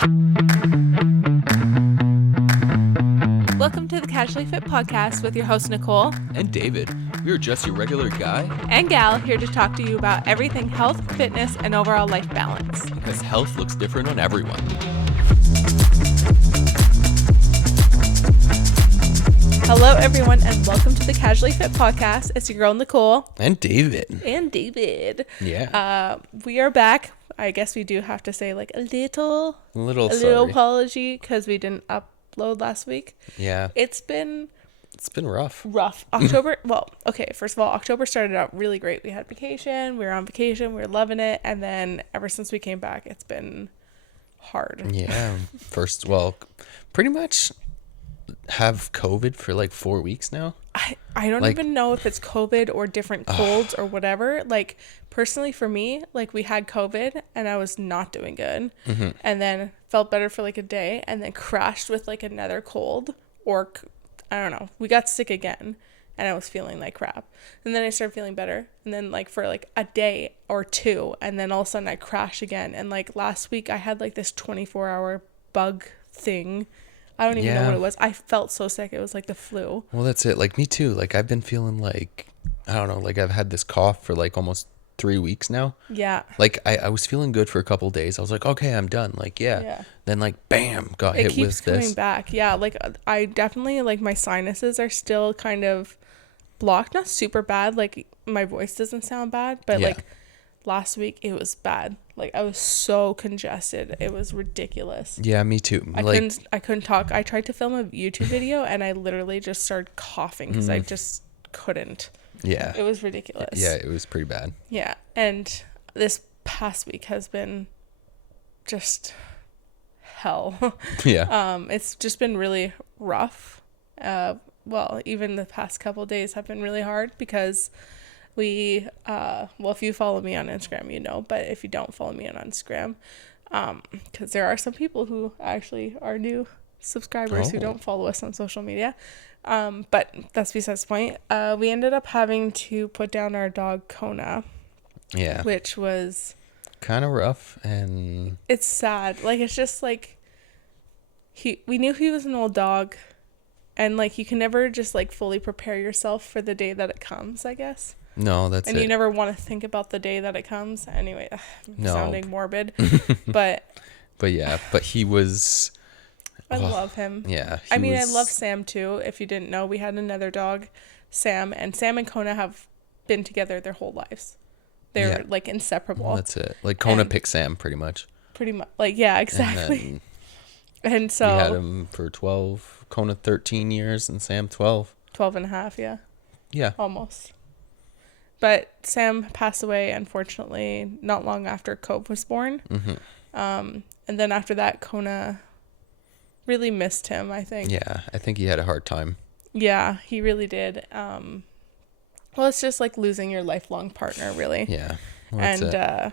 Welcome to the Casually Fit Podcast with your host, Nicole. And David. We are just your regular guy. And gal here to talk to you about everything health, fitness, and overall life balance. Because health looks different on everyone. Hello, everyone, and welcome to the Casually Fit Podcast. It's your girl, Nicole. And David. Yeah. We are back. I guess we do have to say like a little apology because we didn't upload last week. Yeah. It's been rough. October. Well, okay. First of all, October started out really great. We had vacation. We were on vacation. We were loving it. And then ever since we came back, it's been hard. Yeah. Pretty much have COVID for like 4 weeks now. I don't even know if it's COVID or different colds or whatever. Like, personally for me, like, we had COVID and I was not doing good. Mm-hmm. And then felt better for like a day and then crashed with like another cold, or I don't know. We got sick again and I was feeling like crap. And then I started feeling better. And then like for like a day or two, and then all of a sudden I crash again. And like last week I had like this 24-hour bug thing. I don't even know what it was. I felt so sick. It was like the flu. Well, that's it. Like, me too. Like, I've been feeling like, I don't know, like I've had this cough for like almost 3 weeks now. Yeah. Like, I was feeling good for a couple of days. I was like, okay, I'm done. Like, yeah. Then like, bam, got hit with this. It keeps coming back. Yeah. Like, I definitely, like, my sinuses are still kind of blocked. Not super bad. Like, my voice doesn't sound bad. But like, last week it was bad. Like, I was so congested. It was ridiculous. Yeah, me too. I couldn't talk. I tried to film a YouTube video and I literally just started coughing because I just couldn't. Yeah. It was ridiculous. Yeah, it was pretty bad. Yeah. And this past week has been just hell. Yeah. It's just been really rough. Even the past couple days have been really hard because we if you follow me on Instagram, you know, but if you don't follow me on Instagram, because there are some people who actually are new subscribers who don't follow us on social media, but that's besides the point. We ended up having to put down our dog Kona, which was kind of rough, and it's sad. Like, it's just like we knew he was an old dog, and like you can never just like fully prepare yourself for the day that it comes, I guess. No, that's it. And you never want to think about the day that it comes. Anyway, sounding morbid. But yeah, but he was... I love him. Yeah. I love Sam too. If you didn't know, we had another dog, Sam. And Sam and Kona have been together their whole lives. They're like inseparable. Well, that's it. Like, Kona picked Sam pretty much. Pretty much. Like, yeah, exactly. And so... we had him for 12, Kona 13 years, and Sam 12. 12 and a half, yeah. Yeah. Almost. But Sam passed away, unfortunately, not long after Cove was born. Mm-hmm. And then after that, Kona really missed him, I think. Yeah, I think he had a hard time. Yeah, he really did. Well, it's just like losing your lifelong partner, really. Yeah. Well, and,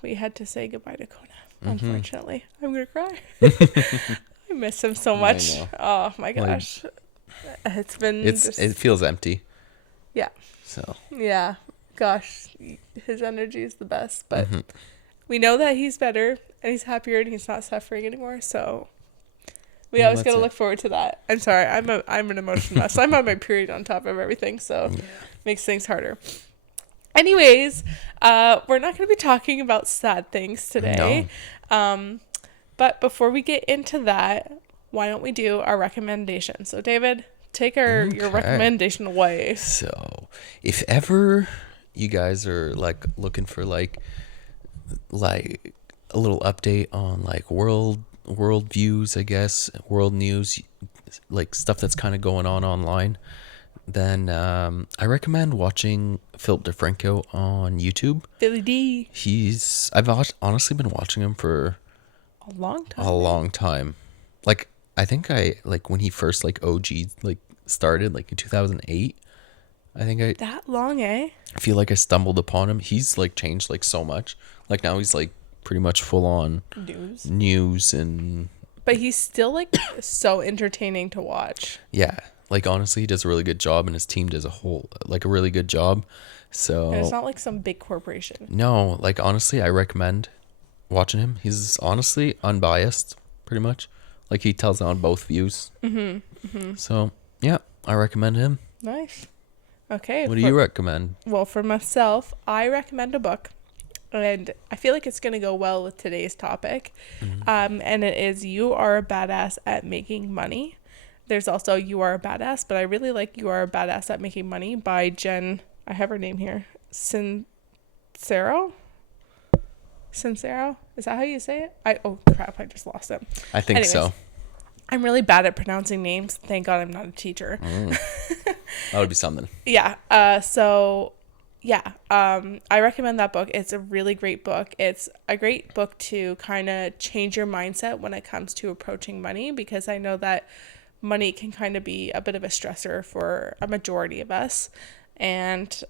we had to say goodbye to Kona, unfortunately. I'm going to cry. I miss him so much. Oh, my gosh. It's been... It feels empty. Yeah. So. Yeah. Gosh, his energy is the best, but we know that he's better and he's happier and he's not suffering anymore. So we always got to look forward to that. I'm sorry. I'm an emotional mess. I'm on my period on top of everything. So makes things harder. Anyways, we're not going to be talking about sad things today. No. But before we get into that, why don't we do our recommendation? So David, take your recommendation away. So, if ever you guys are like looking for like a little update on like world views, I guess, world news, like stuff that's kind of going on online, then I recommend watching Philip DeFranco on YouTube. Philly D. I've honestly been watching him for a long time. Like, I think when he first like OG like started like in 2008, I think that long, eh? I feel like I stumbled upon him. He's like changed like so much. Like, now he's like pretty much full on news and... But he's still like so entertaining to watch. Yeah, like honestly, he does a really good job, and his team does a really good job. So and it's not like some big corporation. No, like honestly, I recommend watching him. He's honestly unbiased, pretty much. Like, he tells on both views. So, yeah, I recommend him. Nice. Okay. What do you recommend? Well, for myself, I recommend a book, and I feel like it's going to go well with today's topic. And it is You Are a Badass at Making Money. There's also You Are a Badass, but I really like You Are a Badass at Making Money by Jen, I have her name here, Sincero? Sincero? Is that how you say it? Oh crap, I just lost it. I think so. I'm really bad at pronouncing names. Thank God I'm not a teacher. That would be something. Yeah. I recommend that book. It's a really great book. It's a great book to kind of change your mindset when it comes to approaching money, because I know that money can kind of be a bit of a stressor for a majority of us. And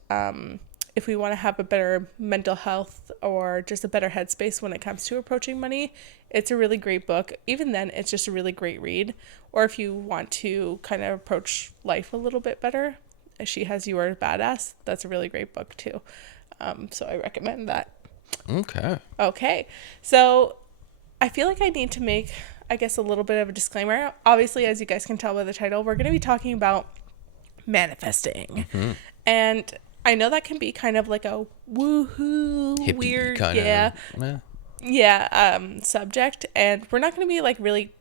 if we want to have a better mental health or just a better headspace when it comes to approaching money, it's a really great book. Even then, it's just a really great read. Or if you want to kind of approach life a little bit better, she has You Are a Badass. That's a really great book too. So I recommend that. Okay. So I feel like I need to make, I guess, a little bit of a disclaimer. Obviously, as you guys can tell by the title, we're going to be talking about manifesting. And I know that can be kind of like a woohoo, Hippie weird, kind of, subject. And we're not going to be like really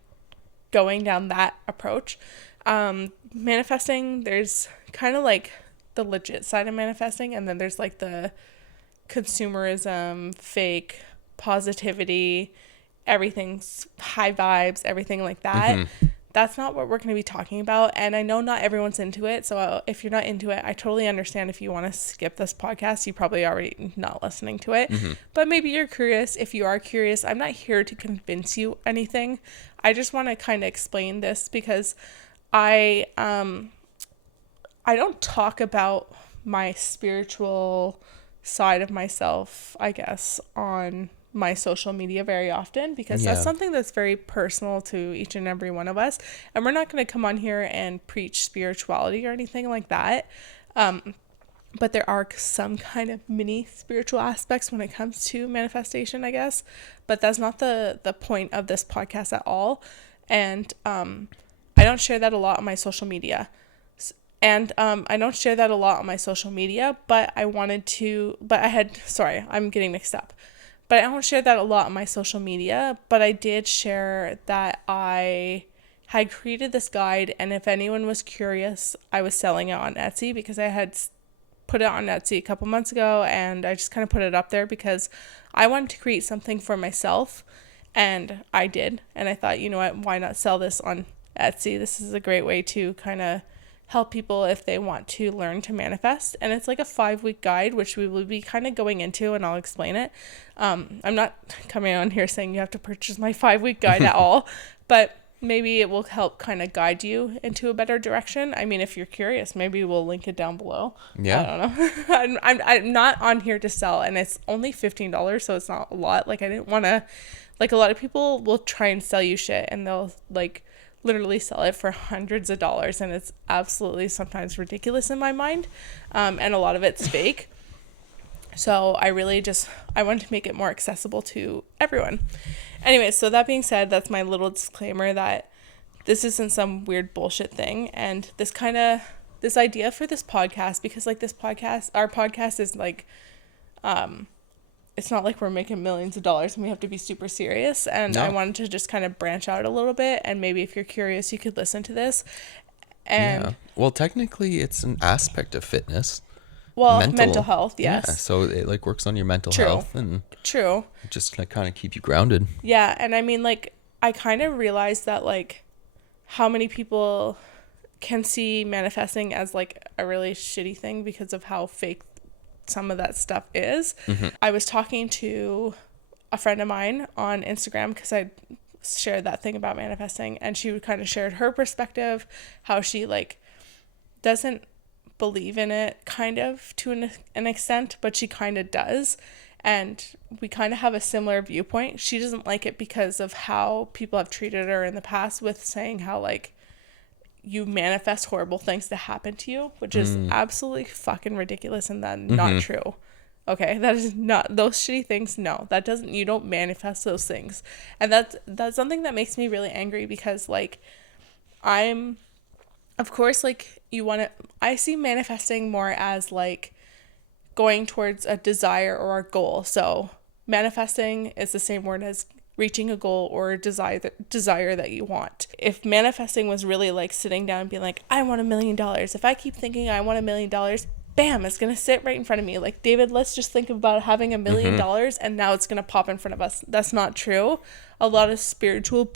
going down that approach. Manifesting, there's kind of like the legit side of manifesting, and then there's like the consumerism, fake positivity, everything's high vibes, everything like that. That's not what we're going to be talking about. And I know not everyone's into it. So if you're not into it, I totally understand. If you want to skip this podcast, you probably already not listening to it. But maybe you're curious. If you are curious, I'm not here to convince you anything. I just want to kind of explain this because I don't talk about my spiritual side of myself, I guess, on my social media very often, because that's something that's very personal to each and every one of us. And we're not going to come on here and preach spirituality or anything like that. But there are some kind of mini spiritual aspects when it comes to manifestation, I guess. But that's not the point of this podcast at all. And I don't share that a lot on my social media. And I don't share that a lot on my social media, but I'm getting mixed up. But I don't share that a lot on my social media, but I did share that I had created this guide, and if anyone was curious, I was selling it on Etsy because I had put it on Etsy a couple months ago, and I just kind of put it up there because I wanted to create something for myself, and I did. And I thought, you know what, why not sell this on Etsy? This is a great way to kind of help people if they want to learn to manifest. And it's like a 5-week guide, which we will be kind of going into, and I'll explain it. I'm not coming on here saying you have to purchase my 5-week guide at all, but maybe it will help kind of guide you into a better direction. I mean, if you're curious, maybe we'll link it down below. Yeah. I don't know. I'm not on here to sell, and it's only $15, so it's not a lot. Like, I didn't want to, like, a lot of people will try and sell you shit, and they'll like literally sell it for hundreds of dollars, and it's absolutely sometimes ridiculous in my mind, and a lot of it's fake. So I wanted to make it more accessible to everyone. Anyway, so that being said, that's my little disclaimer that this isn't some weird bullshit thing, and this idea for this podcast, because like our podcast is like it's not like we're making millions of dollars and we have to be super serious. And I wanted to just kind of branch out a little bit. And maybe if you're curious, you could listen to this. And well, technically it's an aspect of fitness. Well, mental health, yes. Yeah, so it like works on your mental health and just kind of keep you grounded. Yeah. And I mean, like, I kind of realized that like how many people can see manifesting as like a really shitty thing because of how fake some of that stuff is. I was talking to a friend of mine on Instagram because I shared that thing about manifesting, and she kind of shared her perspective, how she like doesn't believe in it kind of to an extent, but she kind of does, and we kind of have a similar viewpoint. She doesn't like it because of how people have treated her in the past with saying how like you manifest horrible things to happen to you, which is absolutely fucking ridiculous and then not true. Okay, that is not those shitty things. No, that doesn't. You don't manifest those things, and that's something that makes me really angry because like I'm, of course, like you want to. I see manifesting more as like going towards a desire or a goal. So manifesting is the same word as reaching a goal or a desire that you want. If manifesting was really like sitting down and being like, I want $1,000,000. If I keep thinking I want $1,000,000, bam, it's gonna sit right in front of me. Like, David, let's just think about having $1,000,000 and now it's gonna pop in front of us. That's not true. A lot of spiritual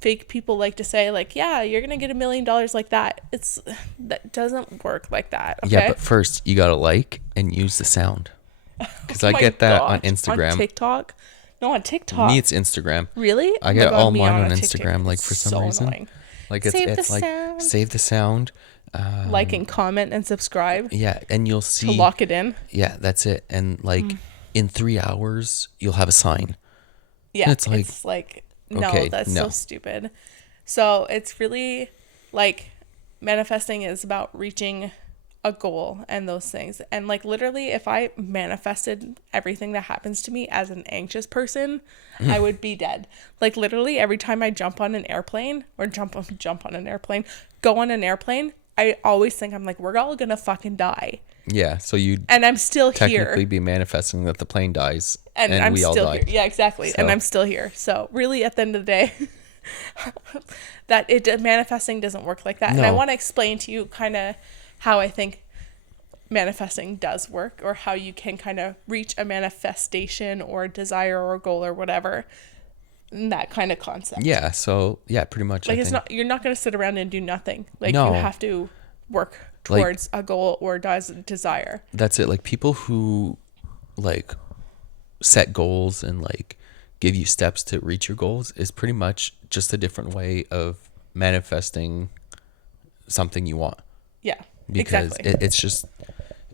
fake people like to say like, yeah, you're gonna get $1,000,000 like that. That doesn't work like that. Okay? Yeah, but first you gotta like and use the sound. Because I my get that on gosh, Instagram. On TikTok? No, on TikTok. Me, it's Instagram. Really? I Oh get my God, all me mine on TikTok. Instagram, like It's for some so reason. annoying. Like Save it's the like sound. save the sound. Like and comment and subscribe Yeah, and you'll to see. lock it in. Yeah, that's it. And like in 3 hours, you'll have a sign. Yeah, It's like, no, okay, that's no. so stupid. So it's really like manifesting is about reaching a goal and those things. And like literally, if I manifested everything that happens to me as an anxious person, I would be dead. Like literally, every time I jump on an airplane or go on an airplane, I always think I'm like, we're all gonna fucking die. Yeah, so you'd And I'm still technically here. be manifesting that the plane dies And I'm we all still die. here. Yeah, exactly. And So- I'm still here. So really, at the end of the day, manifesting doesn't work like that. And I No. want to explain to you kind of how I think manifesting does work, or how you can kind of reach a manifestation or a desire or a goal or whatever. That kind of concept. Yeah, so yeah, pretty much. Like I it's think. not, you're not going to sit around and do nothing. Like No. you have to work Like- towards a goal or desire. That's it. Like people who like set goals and like give you steps to reach your goals is pretty much just a different way of manifesting something you want. Yeah. Because exactly. it's just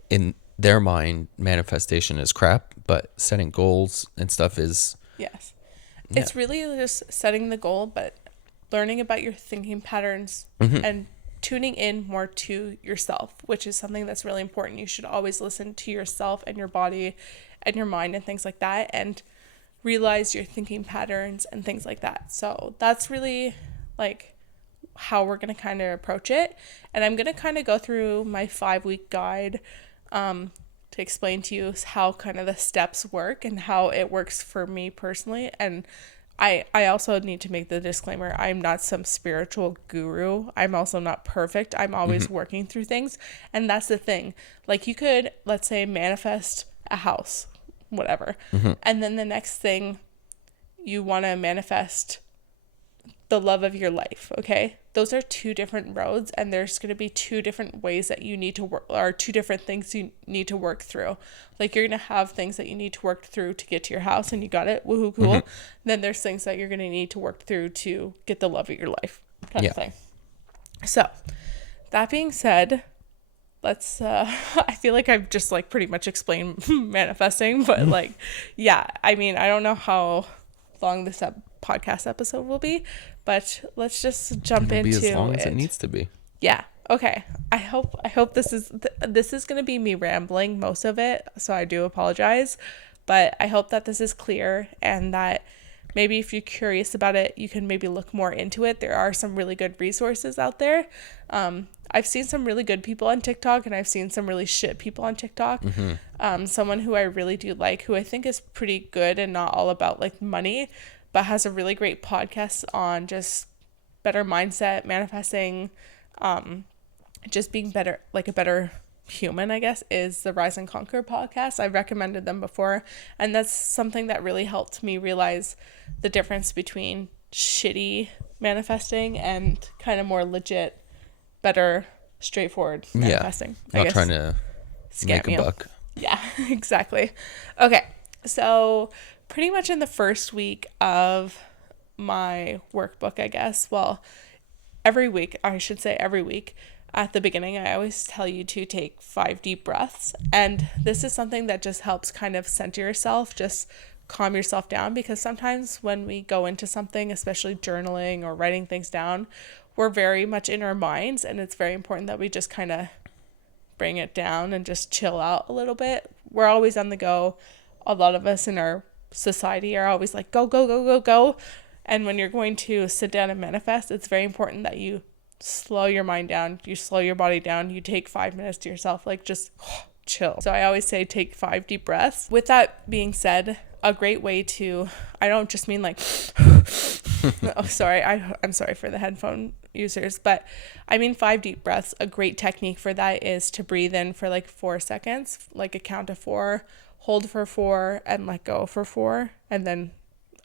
in their mind, manifestation is crap, but setting goals and stuff is Yes. It's really just setting the goal, but learning about your thinking patterns and tuning in more to yourself, which is something that's really important. You should always listen to yourself and your body and your mind and things like that, and realize your thinking patterns and things like that. So that's really like how we're going to kind of approach it. And I'm going to kind of go through my 5-week guide to explain to you how kind of the steps work and how it works for me personally. And I also need to make the disclaimer, I'm not some spiritual guru. I'm also not perfect. I'm always working through things. And that's the thing. Like you could, let's say, manifest a house, whatever. And then the next thing you want to manifest the love of your life, okay? Those are two different roads, and there's going to be two different ways that you need to work, or two different things you need to work through. Like you're going to have things that you need to work through to get to your house, and you got it, woohoo, cool. Then there's things that you're going to need to work through to get the love of your life, kind of thing. So that being said, let's I feel like I've just like pretty much explained manifesting, but like, yeah, I mean, I don't know how long this podcast episode will be, but let's just jump it'll into be as long it. as it needs to be. Yeah. Okay. I hope this is going to be me rambling most of it, so I do apologize, but I hope that this is clear, and that maybe if you're curious about it, you can maybe look more into it. There are some really good resources out there. I've seen some really good people on TikTok, and I've seen some really shit people on TikTok. Someone who I really do like, who I think is pretty good and not all about like money, but has a really great podcast on just better mindset, manifesting, just being better, like a better human, I guess, is the Rise and Conquer podcast. I've recommended them before, and that's something that really helped me realize the difference between shitty manifesting and kind of more legit, better, straightforward manifesting. Yeah, I not guess. trying to make a you. buck. Yeah, exactly. Okay, so pretty much in the first week of my workbook, I guess, well, every week at the beginning, I always tell you to take 5 deep breaths. And this is something that just helps kind of center yourself, just calm yourself down, because sometimes when we go into something, especially journaling or writing things down, we're very much in our minds, and it's very important that we just kind of bring it down and just chill out a little bit. We're always on the go. A lot of us in our society are always like, go, go, go, go, go. And when you're going to sit down and manifest, it's very important that you slow your mind down, you slow your body down, you take 5 minutes to yourself, like just chill. So I always say take 5 deep breaths. With that being said, a great way to, I don't just mean like, oh, sorry, I'm sorry for the headphone users, but I mean 5 deep breaths. A great technique for that is to breathe in for like 4 seconds, like a count of 4, hold for 4, and let go for 4, and then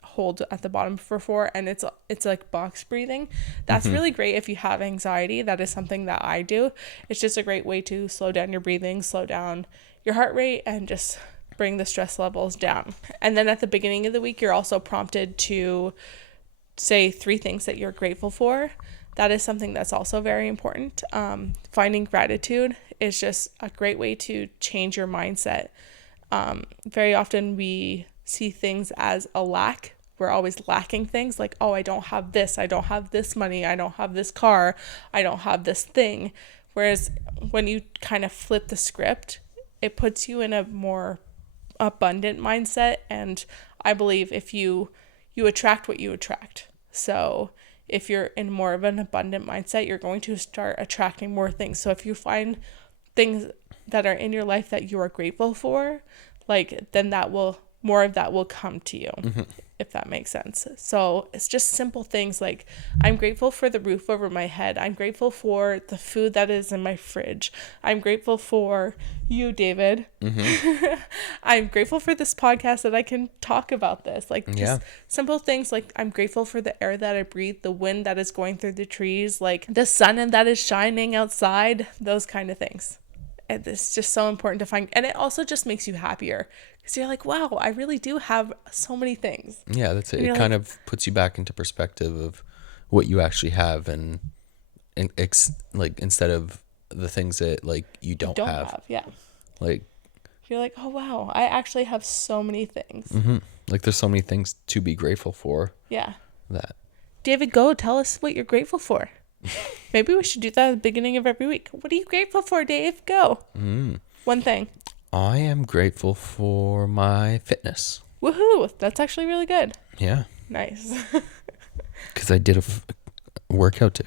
hold at the bottom for 4. And it's like box breathing. That's really great if you have anxiety. That is something that I do. It's just a great way to slow down your breathing, slow down your heart rate, and just bring the stress levels down. And then at the beginning of the week, you're also prompted to say 3 things that you're grateful for. That is something that's also very important. Finding gratitude is just a great way to change your mindset. Very often we see things as a lack. We're always lacking things, like, oh, I don't have this, I don't have this money, I don't have this car, I don't have this thing. Whereas when you kind of flip the script, it puts you in a more abundant mindset. And I believe if you attract what you attract. So if you're in more of an abundant mindset, you're going to start attracting more things. So if you find things that are in your life that you are grateful for, like, then more of that will come to you, if that makes sense. So it's just simple things like, I'm grateful for the roof over my head. I'm grateful for the food that is in my fridge. I'm grateful for you, David. I'm grateful for this podcast that I can talk about this. Like, just simple things like, I'm grateful for the air that I breathe, the wind that is going through the trees, like the sun that is shining outside, those kind of things. And it's just so important to find. And it also just makes you happier. Because you're like, wow, I really do have so many things. Yeah, that's it. It kind of puts you back into perspective of what you actually have, and like, instead of the things that like you don't have. Yeah. Like, you're like, oh wow, I actually have so many things. Like, there's so many things to be grateful for. Yeah. That. David, go tell us what you're grateful for. Maybe we should do that at the beginning of every week. What are you grateful for, Dave? Go. One thing. I am grateful for my fitness. Woohoo! That's actually really good. Yeah. Nice. Because I did a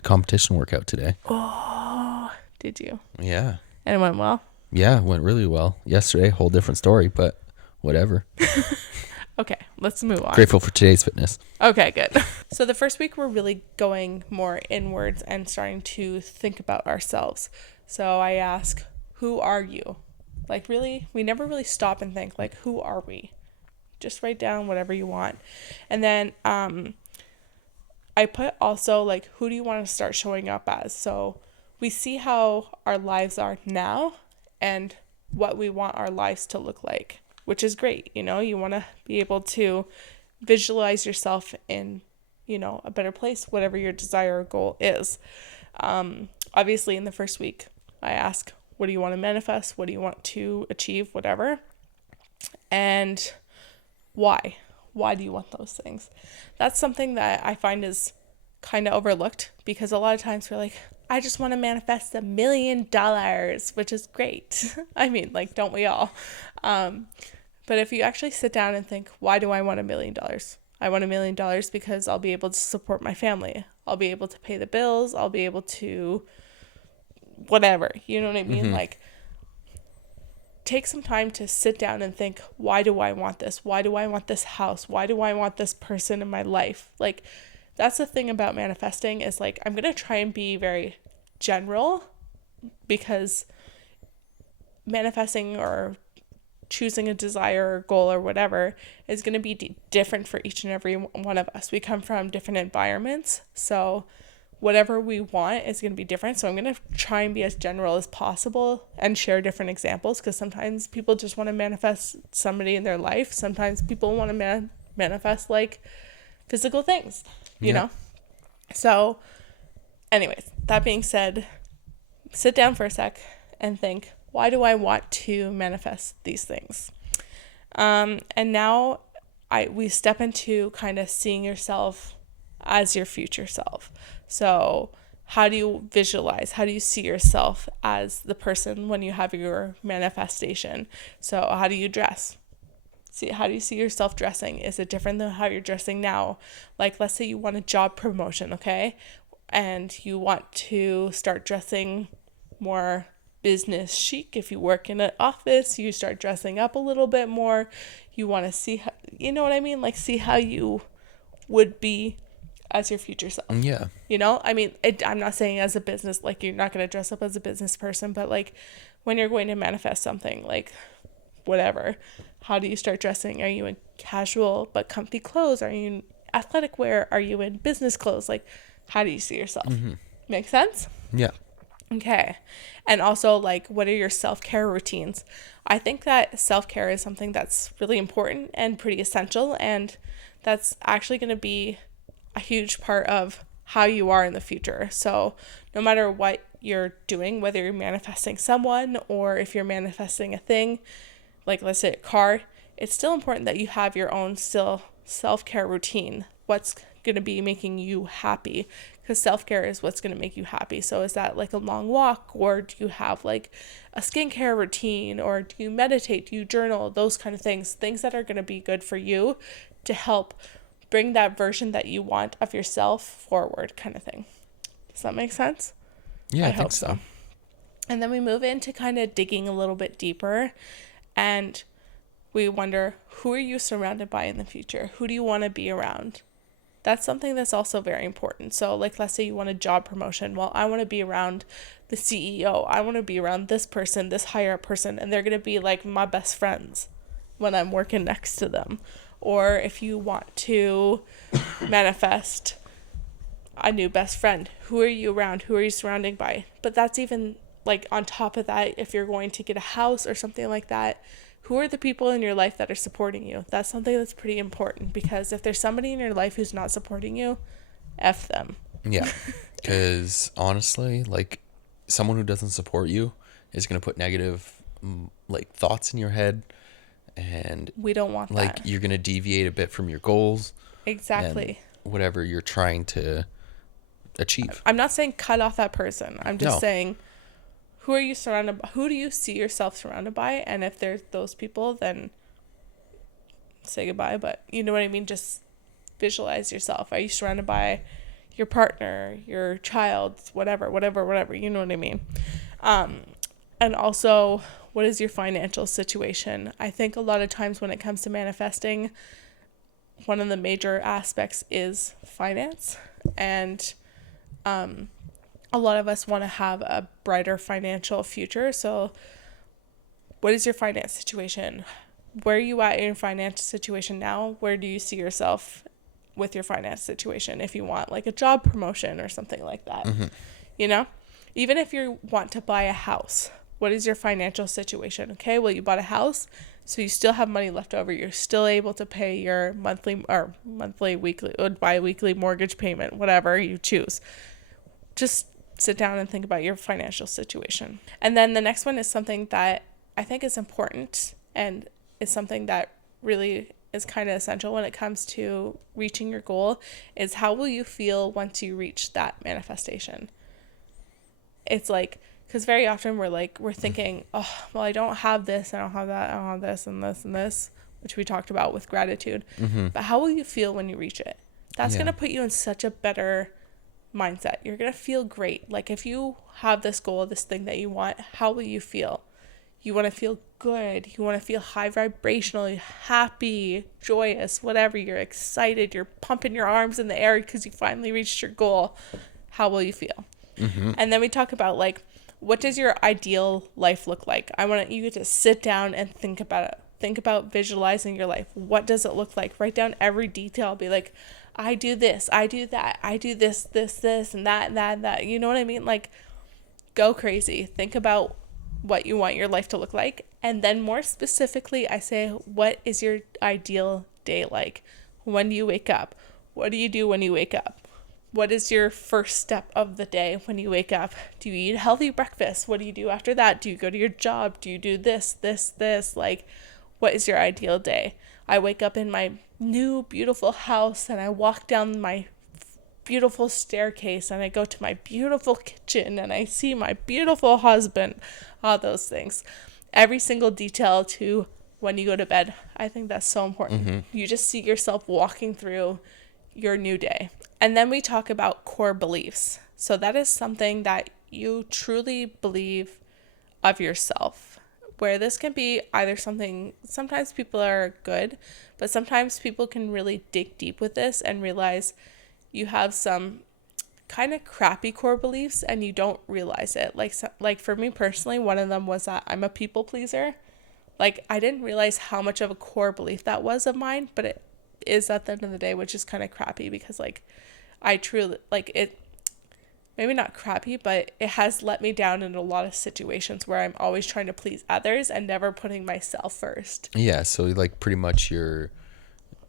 competition workout today. Oh, did you? Yeah. And it went well? Yeah, it went really well. Yesterday, whole different story, but whatever. Okay, let's move on. Grateful for today's fitness. Okay, good. So the first week, we're really going more inwards and starting to think about ourselves. So I ask, who are you? Like, really, we never really stop and think, like, who are we? Just write down whatever you want. And then I put also, like, who do you want to start showing up as? So we see how our lives are now and what we want our lives to look like, which is great. You know, you want to be able to visualize yourself in, you know, a better place, whatever your desire or goal is. Obviously, in the first week, I ask, what do you want to manifest? What do you want to achieve? Whatever. And why? Why do you want those things? That's something that I find is kind of overlooked, because a lot of times we're like, I just want to manifest $1 million, which is great. I mean, like, don't we all? But if you actually sit down and think, why do I want $1 million? I want $1 million because I'll be able to support my family. I'll be able to pay the bills. I'll be able to whatever, you know what I mean? Like, take some time to sit down and think, why do I want this? Why do I want this house? Why do I want this person in my life? Like, that's the thing about manifesting, is like, I'm going to try and be very general, because manifesting or choosing a desire or goal or whatever is going to be different for each and every one of us. We come from different environments, so whatever we want is going to be different. So I'm going to try and be as general as possible and share different examples, because sometimes people just want to manifest somebody in their life. Sometimes people want to manifest like physical things, you know? So anyways, that being said, sit down for a sec and think, why do I want to manifest these things? And now we step into kind of seeing yourself as your future self. So how do you visualize? How do you see yourself as the person when you have your manifestation? So how do you dress? See, how do you see yourself dressing? Is it different than how you're dressing now? Like, let's say you want a job promotion, okay? And you want to start dressing more business chic. If you work in an office, you start dressing up a little bit more. You want to see how, you know what I mean? Like, see how you would be as your future self. Yeah. You know, I mean, I'm not saying as a business, like you're not going to dress up as a business person, but like when you're going to manifest something, like whatever, how do you start dressing? Are you in casual but comfy clothes? Are you in athletic wear? Are you in business clothes? Like, how do you see yourself? Make sense? Yeah. Okay. And also, like, what are your self-care routines? I think that self-care is something that's really important and pretty essential, and that's actually going to be a huge part of how you are in the future. So no matter what you're doing, whether you're manifesting someone or if you're manifesting a thing, like let's say a car, it's still important that you have your own still self-care routine. What's going to be making you happy? Because self-care is what's going to make you happy. So is that like a long walk, or do you have like a skincare routine, or do you meditate, do you journal, those kind of things that are going to be good for you to help bring that version that you want of yourself forward, kind of thing. Does that make sense? Yeah, I think so. And then we move into kind of digging a little bit deeper, and we wonder, who are you surrounded by in the future? Who do you want to be around? That's something that's also very important. So like, let's say you want a job promotion. Well, I want to be around the CEO. I want to be around this person, this higher up person, and they're going to be like my best friends when I'm working next to them. Or if you want to manifest a new best friend, who are you around? Who are you surrounded by? But that's even like on top of that, if you're going to get a house or something like that, who are the people in your life that are supporting you? That's something that's pretty important, because if there's somebody in your life who's not supporting you, F them. Yeah. Because honestly, like, someone who doesn't support you is going to put negative, like, thoughts in your head. And we don't want like that. You're going to deviate a bit from your goals. Exactly. And whatever you're trying to achieve. I'm not saying cut off that person. I'm just saying, who are you surrounded by? Who do you see yourself surrounded by? And if there's those people, then say goodbye. But you know what I mean? Just visualize yourself. Are you surrounded by your partner, your child, whatever, you know what I mean? And also, what is your financial situation? I think a lot of times when it comes to manifesting, one of the major aspects is finance. And a lot of us want to have a brighter financial future. So what is your finance situation? Where are you at in your financial situation now? Where do you see yourself with your finance situation if you want like a job promotion or something like that? You know, even if you want to buy a house, what is your financial situation? Okay, well, you bought a house, so you still have money left over. You're still able to pay your monthly, weekly, or bi-weekly mortgage payment, whatever you choose. Just sit down and think about your financial situation. And then the next one is something that I think is important, and is something that really is kind of essential when it comes to reaching your goal, is how will you feel once you reach that manifestation? It's like, because very often we're thinking, oh, well, I don't have this, I don't have that, I don't have this and this and this, which we talked about with gratitude. But how will you feel when you reach it? That's going to put you in such a better mindset. You're going to feel great. Like if you have this goal, this thing that you want, how will you feel? You want to feel good. You want to feel high vibrational, happy, joyous, whatever. You're excited. You're pumping your arms in the air because you finally reached your goal. How will you feel? And then we talk about like, what does your ideal life look like? I want you to sit down and think about it. Think about visualizing your life. What does it look like? Write down every detail. Be like, I do this, I do that, I do this, and that. You know what I mean? Like, go crazy. Think about what you want your life to look like. And then more specifically, I say, what is your ideal day like? When do you wake up? What do you do when you wake up? What is your first step of the day when you wake up? Do you eat a healthy breakfast? What do you do after that? Do you go to your job? Do you do this? Like, what is your ideal day? I wake up in my new beautiful house and I walk down my beautiful staircase and I go to my beautiful kitchen and I see my beautiful husband, all those things. Every single detail to when you go to bed. I think that's so important. You just see yourself walking through your new day. And then we talk about core beliefs. So that is something that you truly believe of yourself, where this can be either something, sometimes people are good, but sometimes people can really dig deep with this and realize you have some kind of crappy core beliefs and you don't realize it. Like for me personally, one of them was that I'm a people pleaser. Like, I didn't realize how much of a core belief that was of mine, but it is at the end of the day, which is kind of crappy because, like, I truly, like, it, maybe not crappy, but it has let me down in a lot of situations where I'm always trying to please others and never putting myself first. Yeah, so like pretty much you're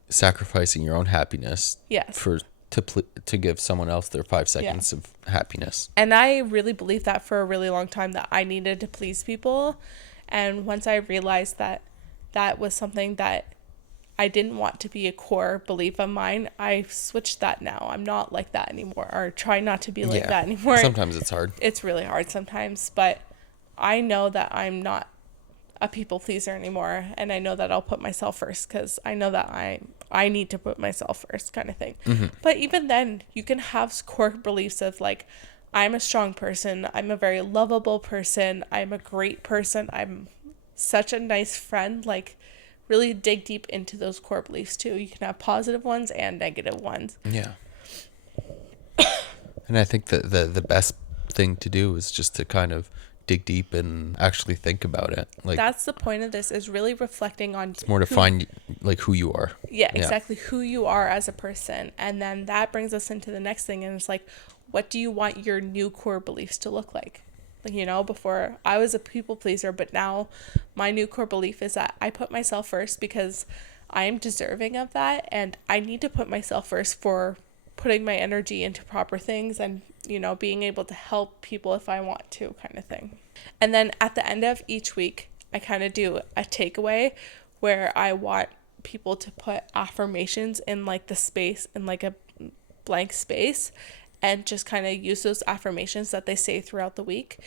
sacrificing your own happiness Yes. to give someone else their 5 seconds of happiness. And I really believed that for a really long time, that I needed to please people. And once I realized that that was something that I didn't want to be a core belief of mine, I switched that now. I'm not like that anymore, or try not to be like that anymore. Sometimes it's hard. It's really hard sometimes, but I know that I'm not a people pleaser anymore, and I know that I'll put myself first because I know that I need to put myself first, kind of thing. But even then, you can have core beliefs of like, I'm a strong person, I'm a very lovable person, I'm a great person, I'm such a nice friend. Like, really dig deep into those core beliefs too. You can have positive ones and negative ones. Yeah. And I think that the best thing to do is just to kind of dig deep and actually think about it. Like, that's the point of this, is really reflecting on it's more to find like who you are. Yeah, exactly, who you are as a person. And then that brings us into the next thing, and it's like, what do you want your new core beliefs to look like? Like, you know, before I was a people pleaser, but now my new core belief is that I put myself first because I am deserving of that, and I need to put myself first for putting my energy into proper things and, you know, being able to help people if I want to, kind of thing. And then at the end of each week, I kind of do a takeaway where I want people to put affirmations in like the space, in like a blank space, and just kind of use those affirmations that they say throughout the week.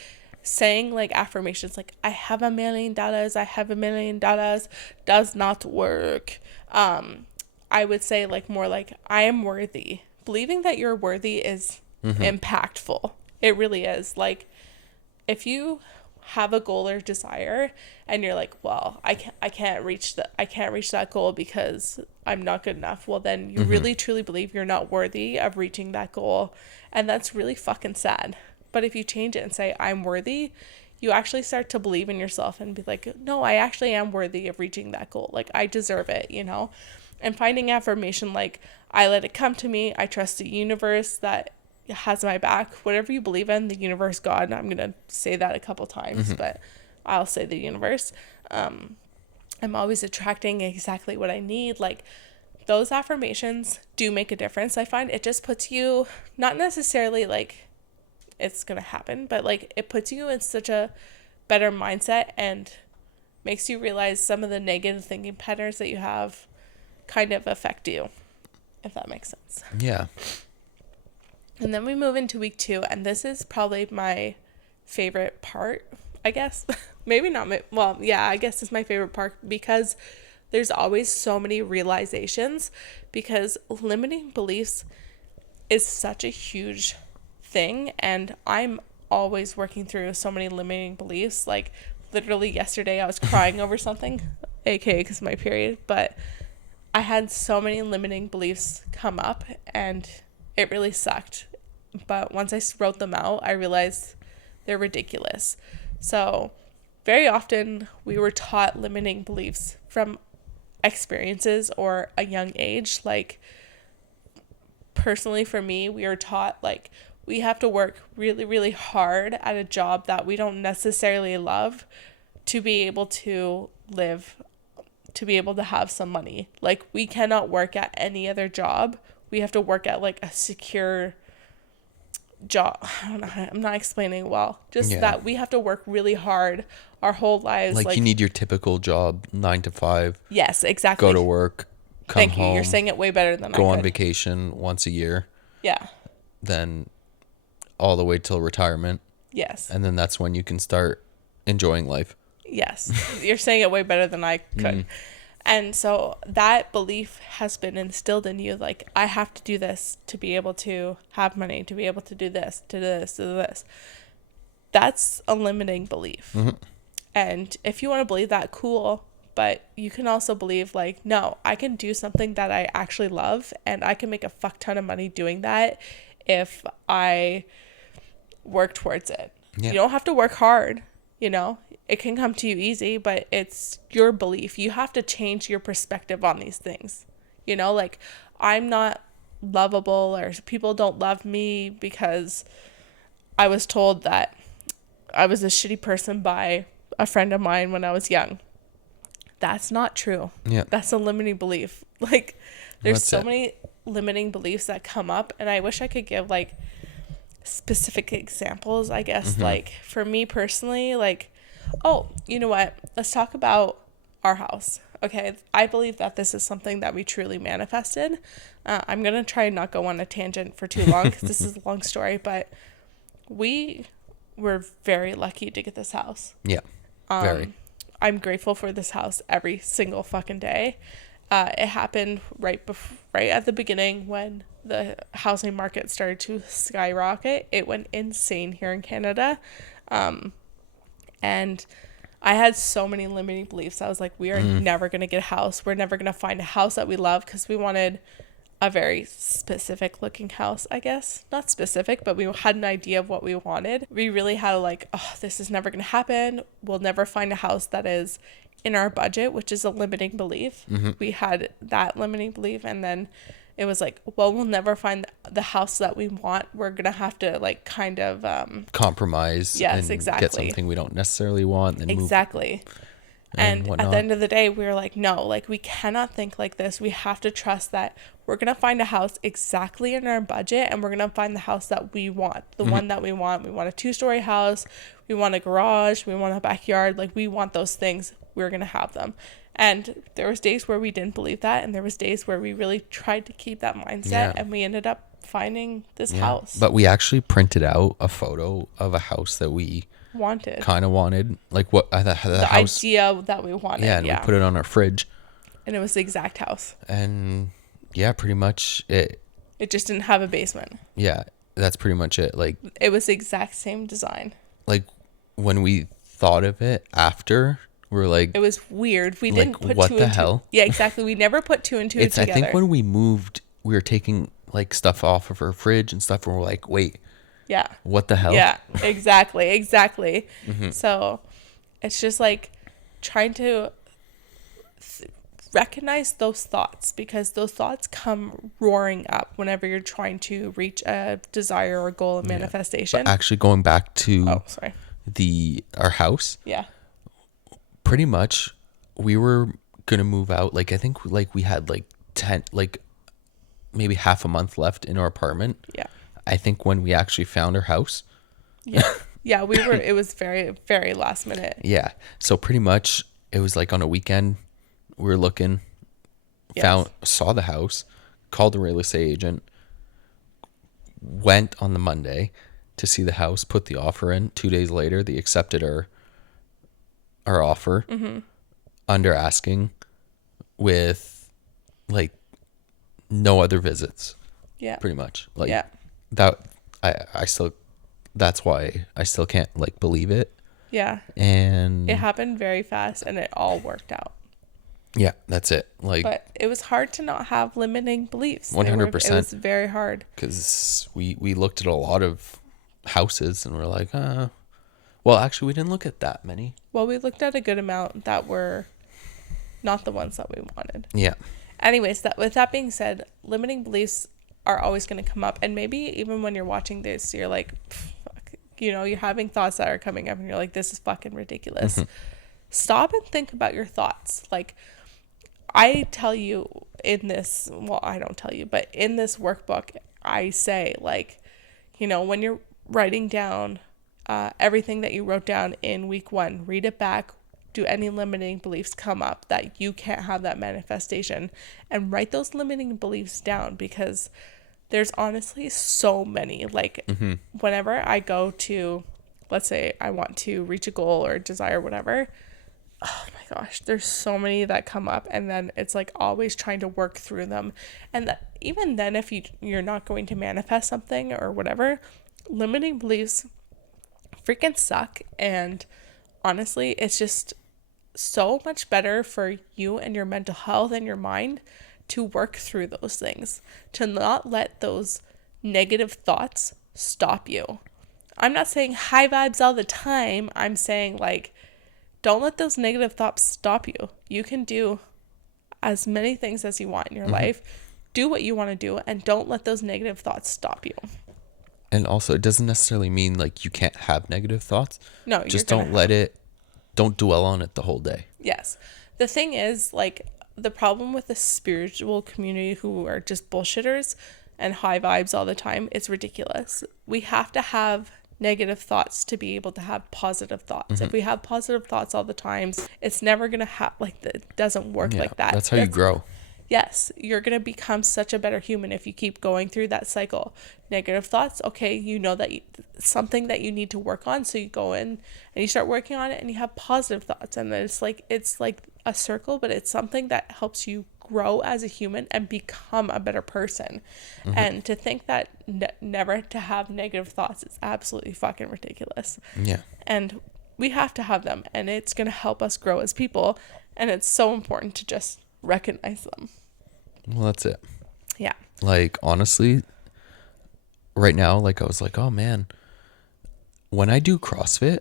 Saying like affirmations like, I have $1 million, I have $1 million does not work. I would say like more like, I am worthy. Believing that you're worthy is impactful. It really is. Like, if you have a goal or desire and you're like, well, I can't reach that goal because I'm not good enough, well, then you really truly believe you're not worthy of reaching that goal, and that's really fucking sad. But if you change it and say, I'm worthy, you actually start to believe in yourself and be like, no, I actually am worthy of reaching that goal. Like, I deserve it, you know? And finding affirmation like, I let it come to me, I trust the universe that has my back. Whatever you believe in, the universe, God, I'm gonna say that a couple times, but I'll say the universe. I'm always attracting exactly what I need. Like, those affirmations do make a difference. I find it just puts you, not necessarily like it's gonna happen, but like it puts you in such a better mindset and makes you realize some of the negative thinking patterns that you have kind of affect you, if that makes sense. Yeah. And then we move into week 2, and this is probably my favorite part, I guess. Maybe not I guess it's my favorite part because there's always so many realizations, because limiting beliefs is such a huge thing, and I'm always working through so many limiting beliefs. Like, literally yesterday I was crying over something, aka because of my period, but I had so many limiting beliefs come up and it really sucked. But once I wrote them out, I realized they're ridiculous. So very often we were taught limiting beliefs from experiences or a young age. Like, personally for me, we were taught like we have to work really, really hard at a job that we don't necessarily love to be able to live, to be able to have some money. Like, we cannot work at any other job. We have to work at like a secure job. I don't know, I'm not explaining well. Just that we have to work really hard our whole lives. Like you need your typical job, 9 to 5. Yes, exactly. Go to work, come home. You're saying it way better than I could. Go on vacation once a year. Yeah. then all the way till retirement. Yes. And then that's when you can start enjoying life. Yes. You're saying it way better than I could. And so that belief has been instilled in you, like, I have to do this to be able to have money, to be able to do this, to do this, to do this. That's a limiting belief. And if you want to believe that, cool. But you can also believe, like, no, I can do something that I actually love, and I can make a fuck ton of money doing that if I work towards it. Yeah. You don't have to work hard, you know? It can come to you easy, but it's your belief. You have to change your perspective on these things. You know, like, I'm not lovable, or people don't love me because I was told that I was a shitty person by a friend of mine when I was young. That's not true. Yeah. That's a limiting belief. Like, there's That's so it. many limiting beliefs that come up, and I wish I could give, like, specific examples, I guess. Like, for me personally, like, oh, you know what? Let's talk about our house. Okay, I believe that this is something that we truly manifested. I'm going to try and not go on a tangent for too long because this is a long story, but we were very lucky to get this house. Yeah. Very. I'm grateful for this house every single fucking day. It happened right at the beginning when the housing market started to skyrocket. It went insane here in Canada. And I had so many limiting beliefs. I was like, we are never going to get a house. We're never going to find a house that we love, because we wanted a very specific looking house, I guess. Not specific, but we had an idea of what we wanted. We really had like, oh, this is never going to happen. We'll never find a house that is in our budget, which is a limiting belief. We had that limiting belief, and then it was like, well, we'll never find the house that we want. We're going to have to like kind of compromise. Yes, and exactly. Get something we don't necessarily want. And exactly. Move And at whatnot. the end of the day, we were like, no, like, we cannot think like this. We have to trust that we're going to find a house exactly in our budget, and we're going to find the house that we want, the one that we want. We want a 2-story house. We want a garage. We want a backyard. Like, we want those things. We're going to have them. And there was days where we didn't believe that, and there was days where we really tried to keep that mindset, Yeah. and we ended up finding this house. But we actually printed out a photo of a house that we wanted. kind of wanted. Like what the house. Idea that we wanted. Yeah, and we put it on our fridge. And it was the exact house. And yeah, pretty much it. It just didn't have a basement. Yeah, that's pretty much it. Like, it was the exact same design. Like, when we thought of it after, we're like, it was weird. We like, didn't put what two the and hell? two. Yeah, exactly. We never put two and two together. I think when we moved, we were taking like stuff off of our fridge and stuff, and we're like, wait, yeah, what the hell? Yeah, exactly. So it's just like trying to recognize those thoughts, because those thoughts come roaring up whenever you're trying to reach a desire or goal of manifestation. But actually, going back to sorry. Our house. Yeah. Pretty much, we were gonna move out. Like, I think like we had like 10, like maybe half a month left in our apartment. Yeah. I think when we actually found our house. Yeah. Yeah, we were. It was very, very last minute. Yeah. So pretty much, it was like on a weekend. We were looking, saw the house, called the real estate agent, went on the Monday to see the house, put the offer in. 2 days later, they accepted our offer under asking, with like no other visits. Yeah. Pretty much. Like, yeah. That's why I still can't like believe it. Yeah. And it happened very fast, and it all worked out. Yeah, that's it. Like, but it was hard to not have limiting beliefs. 100%. It was very hard. Because we looked at a lot of houses, and we're like, well, actually, we didn't look at that many. Well, we looked at a good amount that were not the ones that we wanted. Yeah. Anyways, with that being said, limiting beliefs are always going to come up. And maybe even when you're watching this, you're like, fuck, you're having thoughts that are coming up, and you're like, this is fucking ridiculous. Stop and think about your thoughts. Like, I tell you in this, well, I don't tell you, but in this workbook, I say, like, when you're writing down everything that you wrote down in week 1, read it back. Do any limiting beliefs come up that you can't have that manifestation, and write those limiting beliefs down, because There's honestly so many. Like, whenever I go to, let's say I want to reach a goal or desire, whatever, oh my gosh, there's so many that come up, and then it's like always trying to work through them. And that, even then, if you're not going to manifest something or whatever, limiting beliefs freaking suck. And honestly, it's just so much better for you and your mental health and your mind to work through those things, to not let those negative thoughts stop you. I'm not saying high vibes all the time. I'm saying, like, don't let those negative thoughts stop you. You can do as many things as you want in your life. Do what you want to do, and don't let those negative thoughts stop you. And also, it doesn't necessarily mean like you can't have negative thoughts. No, just don't let it, don't dwell on it the whole day. Yes. The thing is, like, the problem with the spiritual community who are just bullshitters and high vibes all the time, it's ridiculous. We have to have negative thoughts to be able to have positive thoughts. If we have positive thoughts all the time, it's never going to have, like, it doesn't work like that. That's how you grow. Yes, you're going to become such a better human if you keep going through that cycle. Negative thoughts, okay, you know that something that you need to work on, so you go in and you start working on it, and you have positive thoughts, and then it's like a circle, but it's something that helps you grow as a human and become a better person. And to think that never to have negative thoughts is absolutely fucking ridiculous. Yeah. And we have to have them, and it's going to help us grow as people, and it's so important to just recognize them. Well, that's it. Yeah. Like, honestly, right now, like, I was like, oh man, when I do CrossFit,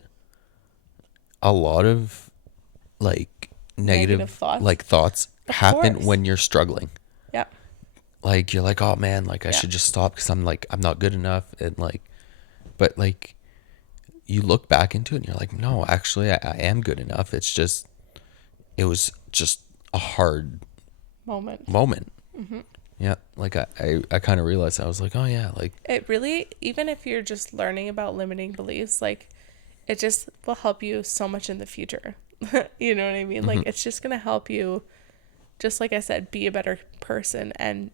a lot of like negative thoughts happen when you're struggling. Yeah. Like, you're like, oh man, like I should just stop because I'm not good enough. And like, but like, you look back into it and you're like, no, actually I am good enough. It was just a hard moment. Yeah. Like I kind of realized, I was like, oh yeah, like it really, even if you're just learning about limiting beliefs, like it just will help you so much in the future. You know what I mean? Like, it's just going to help you, just like I said, be a better person and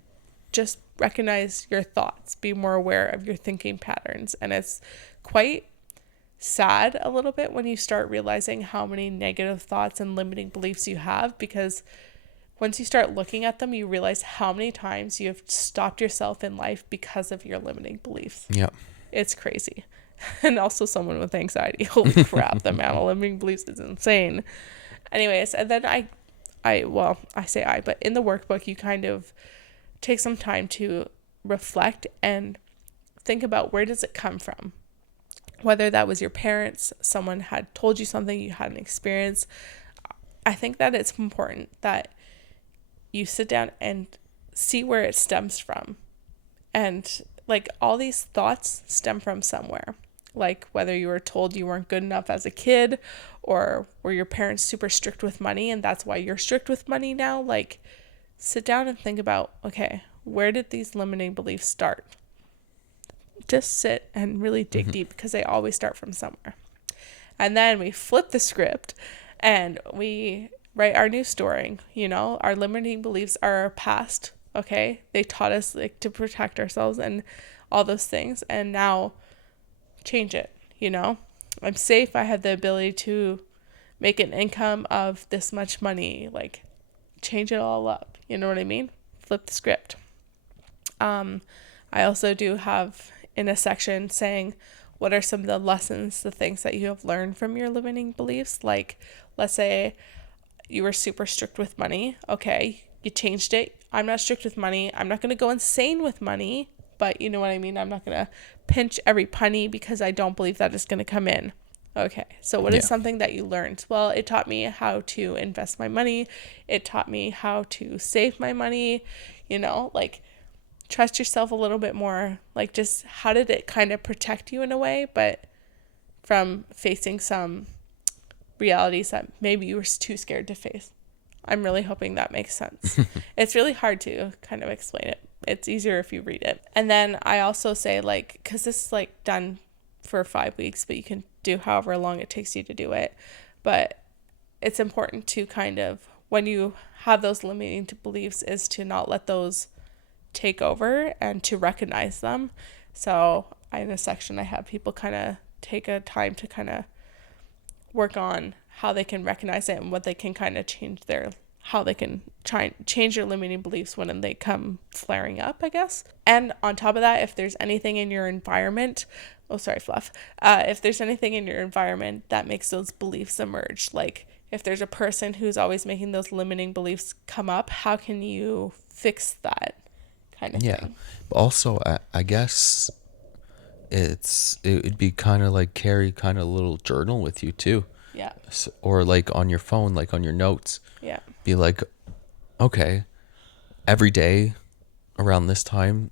just recognize your thoughts, be more aware of your thinking patterns. And it's quite sad a little bit when you start realizing how many negative thoughts and limiting beliefs you have, because once you start looking at them, you realize how many times you have stopped yourself in life because of your limiting beliefs. Yeah. It's crazy. And also someone with anxiety. Holy crap, the amount of limiting beliefs is insane. Anyways, and then but in the workbook, you kind of take some time to reflect and think about, where does it come from? Whether that was your parents, someone had told you something, you had an experience. I think that it's important that you sit down and see where it stems from. And like, all these thoughts stem from somewhere. Like, whether you were told you weren't good enough as a kid, or were your parents super strict with money and that's why you're strict with money now. Like, sit down and think about, okay, where did these limiting beliefs start? Just sit and really dig deep, because they always start from somewhere. And then we flip the script and we write our new story. You know, our limiting beliefs are our past. Okay, they taught us, like, to protect ourselves and all those things, and now change it. You know, I'm safe. I have the ability to make an income of this much money. Like, change it all up. You know what I mean? Flip the script. I also do have in a section saying, what are some of the lessons, the things that you have learned from your limiting beliefs? Like, let's say you were super strict with money. Okay, you changed it. I'm not strict with money. I'm not going to go insane with money, but you know what I mean? I'm not going to pinch every penny because I don't believe that it's going to come in. Okay, so what is something that you learned? Well, it taught me how to invest my money. It taught me how to save my money, you know, like, trust yourself a little bit more. Like, just how did it kind of protect you in a way, but from facing some realities that maybe you were too scared to face. I'm really hoping that makes sense. It's really hard to kind of explain it. It's easier if you read it. And then I also say, like, because this is like done for 5 weeks, but you can do however long it takes you to do it. But it's important to kind of, when you have those limiting beliefs, is to not let those take over and to recognize them. So in a section, I have people kind of take a time to kind of work on how they can recognize it and what they can kind of how they can change their limiting beliefs when they come flaring up, I guess. And on top of that, if there's anything in your environment, if there's anything in your environment that makes those beliefs emerge, like if there's a person who's always making those limiting beliefs come up, how can you fix that kind of thing? But also, I guess it would be kind of like carry kind of a little journal with you too. Yeah. Or like on your phone, like on your notes. Yeah. Be like, okay, every day around this time,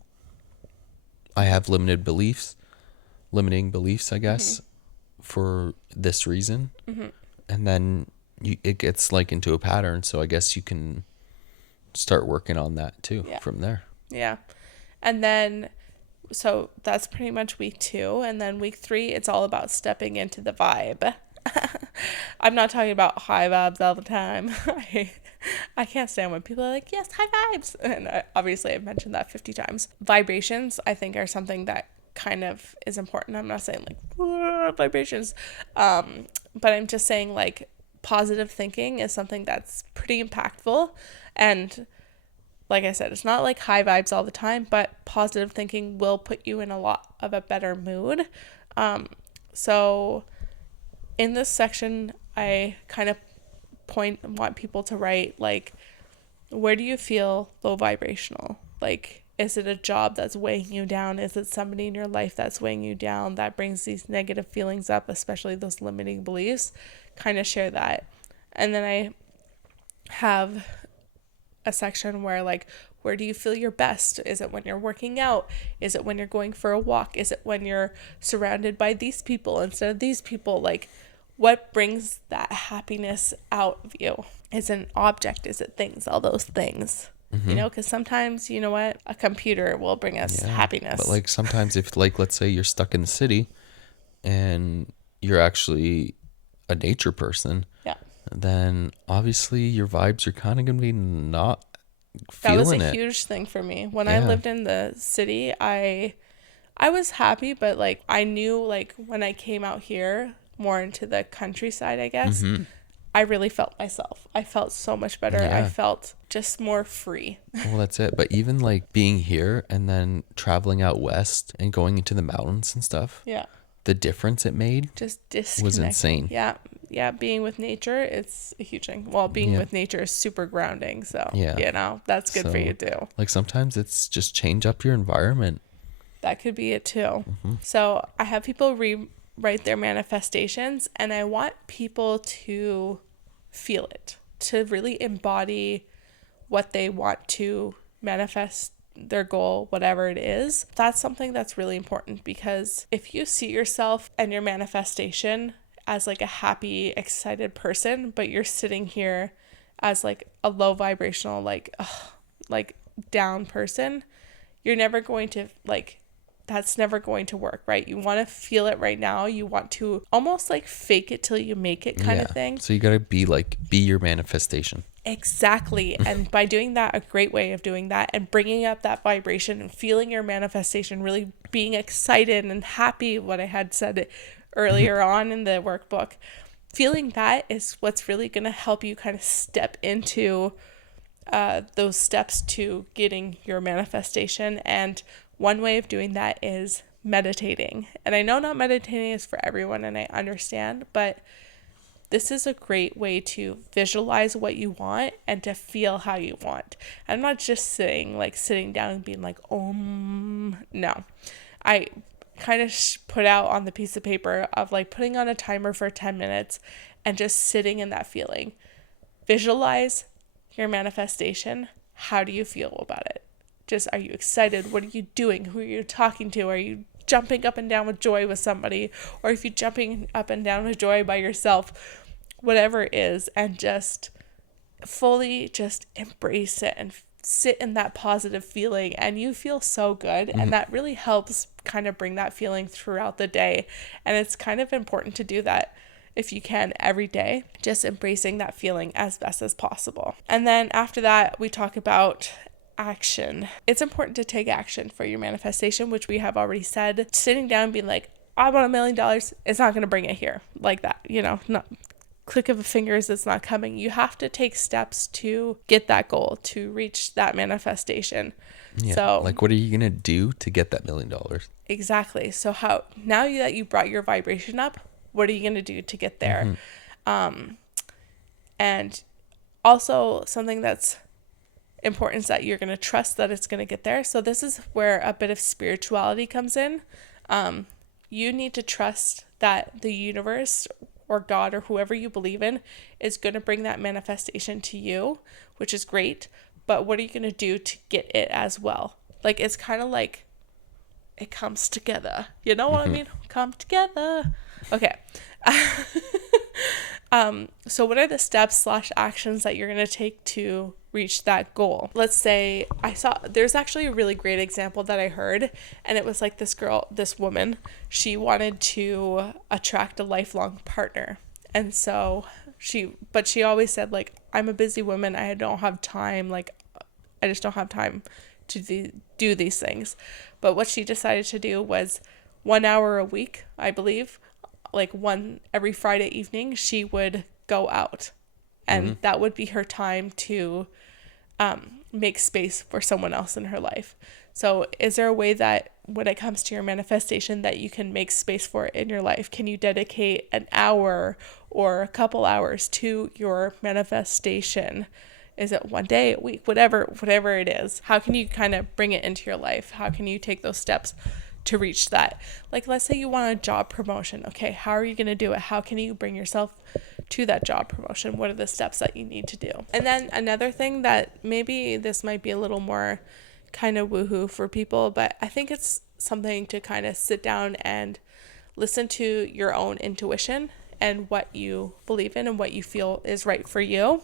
I have limiting beliefs, I guess, for this reason. And then it gets like into a pattern. So I guess you can start working on that too from there. Yeah. And then, so that's pretty much week 2. And then week 3, it's all about stepping into the vibe. I'm not talking about high vibes all the time. I can't stand when people are like, yes, high vibes. And obviously I've mentioned that 50 times. Vibrations, I think, are something that kind of is important. I'm not saying like vibrations, but I'm just saying like positive thinking is something that's pretty impactful. And like I said, it's not like high vibes all the time, but positive thinking will put you in a lot of a better mood. So in this section, I kind of want people to write, like, where do you feel low vibrational? Like, is it a job that's weighing you down? Is it somebody in your life that's weighing you down that brings these negative feelings up, especially those limiting beliefs? Kind of share that. And then I have a section where, like, where do you feel your best? Is it when you're working out? Is it when you're going for a walk? Is it when you're surrounded by these people instead of these people? Like, what brings that happiness out of you? Is it an object? Is it things? All those things. You know, because sometimes, you know what? A computer will bring us happiness. But like sometimes if like, let's say you're stuck in the city and you're actually a nature person, then obviously your vibes are kind of going to be not feeling it. That was a huge thing for me. When I lived in the city, I was happy, but like I knew like when I came out here more into the countryside, I guess, I really felt myself. I felt so much better. I felt just more free. Well, that's it. But even like being here and then traveling out west and going into the mountains and stuff. Yeah. The difference it made just was insane. Yeah. Yeah. Being with nature, it's a huge thing. Well, being with nature is super grounding. So, you know, that's good for you too. Like sometimes it's just change up your environment. That could be it too. So I have people rewrite their manifestations, and I want people to feel it, to really embody what they want to manifest, their goal, whatever it is. That's something that's really important, because if you see yourself and your manifestation as like a happy, excited person, but you're sitting here as like a low vibrational, like down person, you're never going to that's never going to work, right? You want to feel it right now. You want to almost like fake it till you make it kind of thing. So you got to be your manifestation. Exactly. And by doing that, a great way of doing that and bringing up that vibration and feeling your manifestation, really being excited and happy, what I had said earlier on in the workbook, feeling that is what's really going to help you kind of step into those steps to getting your manifestation. And one way of doing that is meditating. And I know not meditating is for everyone, and I understand, but this is a great way to visualize what you want and to feel how you want. I'm not just sitting down and being like, no. I kind of put out on the piece of paper of like putting on a timer for 10 minutes and just sitting in that feeling. Visualize your manifestation. How do you feel about it? Just, are you excited? What are you doing? Who are you talking to? Are you jumping up and down with joy with somebody? Or if you're jumping up and down with joy by yourself, whatever it is, and just fully just embrace it and sit in that positive feeling, and you feel so good. And that really helps kind of bring that feeling throughout the day. And it's kind of important to do that if you can every day, just embracing that feeling as best as possible. And then after that, we talk about action. It's important to take action for your manifestation, which we have already said. Sitting down and being like, I want $1 million, it's not going to bring it here like that. Not click of a fingers, it's not coming. You have to take steps to get that goal, to reach that manifestation. Yeah. So like, what are you going to do to get that $1 million? Exactly. So now that you brought your vibration up, what are you going to do to get there? And also something that's important is that you're going to trust that it's going to get there. So this is where a bit of spirituality comes in. You need to trust that the universe or God or whoever you believe in is going to bring that manifestation to you, which is great. But what are you going to do to get it as well? Like, it's kind of like it comes together. You know what I mean? Come together. Okay. So what are the steps / actions that you're going to take to reach that goal? Let's say there's actually a really great example that I heard, and it was like this woman, she wanted to attract a lifelong partner. And so she always said, like, I'm a busy woman. I don't have time. Like, I just don't have time to do these things. But what she decided to do was 1 hour a week, I believe, like every Friday evening, she would go out, and that would be her time to make space for someone else in her life. So is there a way that when it comes to your manifestation that you can make space for it in your life? Can you dedicate an hour or a couple hours to your manifestation? Is it 1 day, a week, whatever it is? How can you kind of bring it into your life? How can you take those steps to reach that? Like, let's say you want a job promotion. Okay, how are you going to do it? How can you bring yourself to that job promotion? What are the steps that you need to do? And then another thing that maybe this might be a little more kind of woohoo for people, but I think it's something to kind of sit down and listen to your own intuition and what you believe in and what you feel is right for you.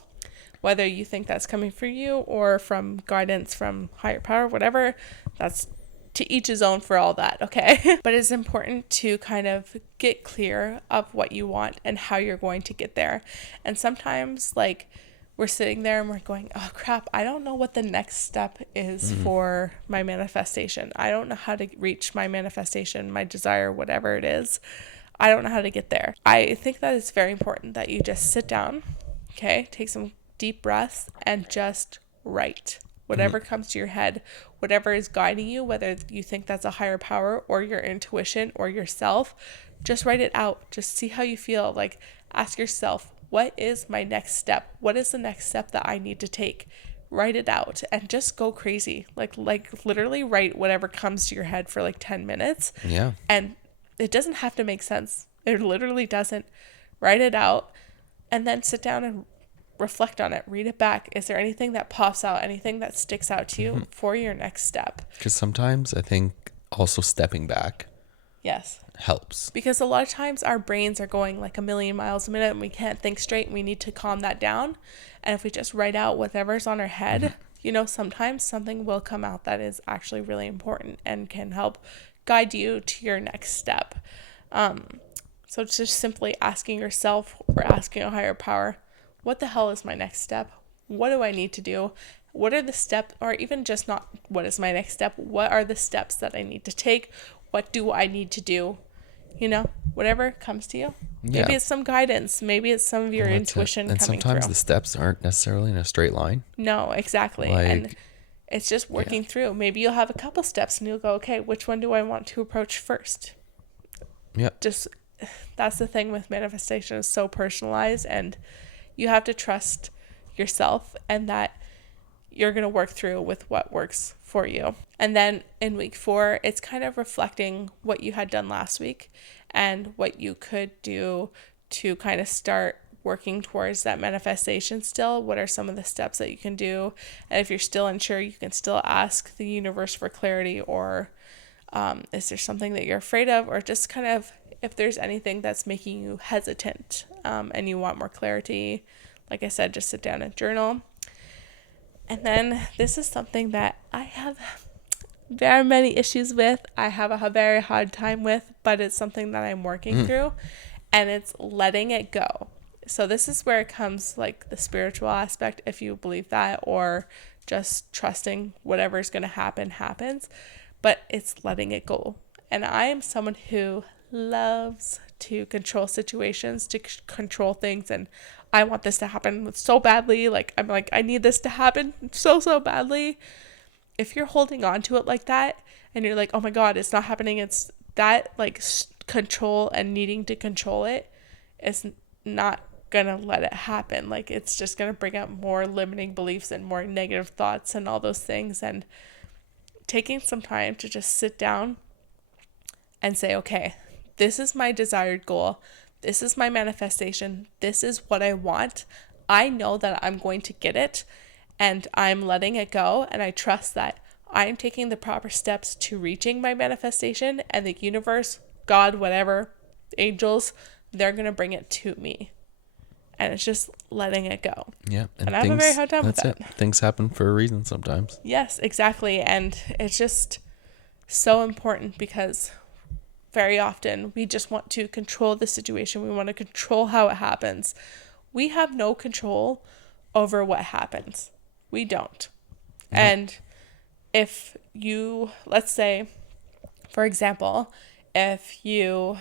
Whether you think that's coming from you or from guidance from higher power, whatever, that's to each his own for all that, okay? But it's important to kind of get clear of what you want and how you're going to get there. And sometimes, like, we're sitting there and we're going, oh crap, I don't know what the next step is for my manifestation. I don't know how to reach my manifestation, my desire, whatever it is. I don't know how to get there. I think that it's very important that you just sit down, okay? Take some deep breaths and just write whatever comes to your head, whatever is guiding you, whether you think that's a higher power or your intuition or yourself. Just write it out. Just see how you feel. Like, ask yourself, what is my next step? What is the next step that I need to take? Write it out and just go crazy. Like literally write whatever comes to your head for like 10 minutes. Yeah. And it doesn't have to make sense. It literally doesn't. Write it out and then sit down and reflect on it, read it back. Is there anything that pops out, anything that sticks out to you for your next step? Because sometimes I think also stepping back helps. Because a lot of times our brains are going like a million miles a minute and we can't think straight and we need to calm that down. And if we just write out whatever's on our head, sometimes something will come out that is actually really important and can help guide you to your next step. So it's just simply asking yourself or asking a higher power, what the hell is my next step? What do I need to do? What are the steps, or even just not what is my next step? What are the steps that I need to take? What do I need to do? Whatever comes to you. Yeah. Maybe it's some guidance. Maybe it's some of your intuition coming through. And sometimes the steps aren't necessarily in a straight line. No, exactly. And it's just working through. Maybe you'll have a couple steps and you'll go, okay, which one do I want to approach first? Yeah. That's the thing with manifestation. It's so personalized, and you have to trust yourself and that you're going to work through with what works for you. And then in week 4, it's kind of reflecting what you had done last week and what you could do to kind of start working towards that manifestation still. What are some of the steps that you can do? And if you're still unsure, you can still ask the universe for clarity, or is there something that you're afraid of, or just kind of if there's anything that's making you hesitant and you want more clarity. Like I said, just sit down and journal. And then this is something that I have very many issues with. I have a very hard time with, but it's something that I'm working through, and it's letting it go. So this is where it comes, like the spiritual aspect, if you believe that, or just trusting whatever's going to happen happens, but it's letting it go. And I am someone who loves to control situations, to control things, and I want this to happen so badly. Like, I'm like, I need this to happen so badly. If you're holding on to it like that and you're like, oh my God, it's not happening, it's that like control and needing to control it is not gonna let it happen. Like, it's just gonna bring up more limiting beliefs and more negative thoughts and all those things. And taking some time to just sit down and say, okay, this is my desired goal, this is my manifestation, this is what I want, I know that I'm going to get it, and I'm letting it go, and I trust that I'm taking the proper steps to reaching my manifestation, and the universe, God, whatever, angels, they're going to bring it to me. And it's just letting it go. Yeah. And I have a very hard time with that. Things happen for a reason sometimes. Yes, exactly. And it's just so important because very often we just want to control the situation. We want to control how it happens. We have no control over what happens. We don't. No. And if you, let's say, for example, if you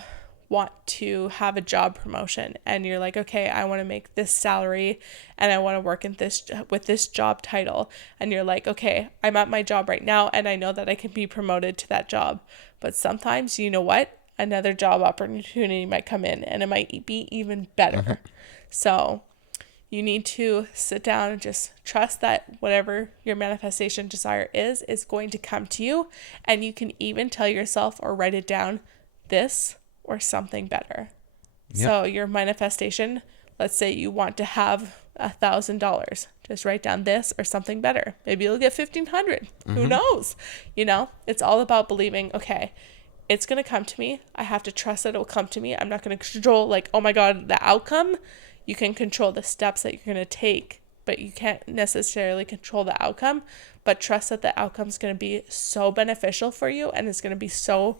want to have a job promotion and you're like, okay, I want to make this salary and I want to work in this with this job title, and you're like, okay, I'm at my job right now and I know that I can be promoted to that job, but sometimes, you know what, another job opportunity might come in and it might be even better. Mm-hmm. So you need to sit down and just trust that whatever your manifestation desire is going to come to you. And you can even tell yourself or write it down, this or something better. Yep. So your manifestation, let's say you want to have $1,000. Just write down this or something better. Maybe you'll get 1,500. Mm-hmm. Who knows? You know, it's all about believing, okay, it's going to come to me. I have to trust that it will come to me. I'm not going to control like, oh my God, the outcome. You can control the steps that you're going to take, but you can't necessarily control the outcome. But trust that the outcome is going to be so beneficial for you, and it's going to be so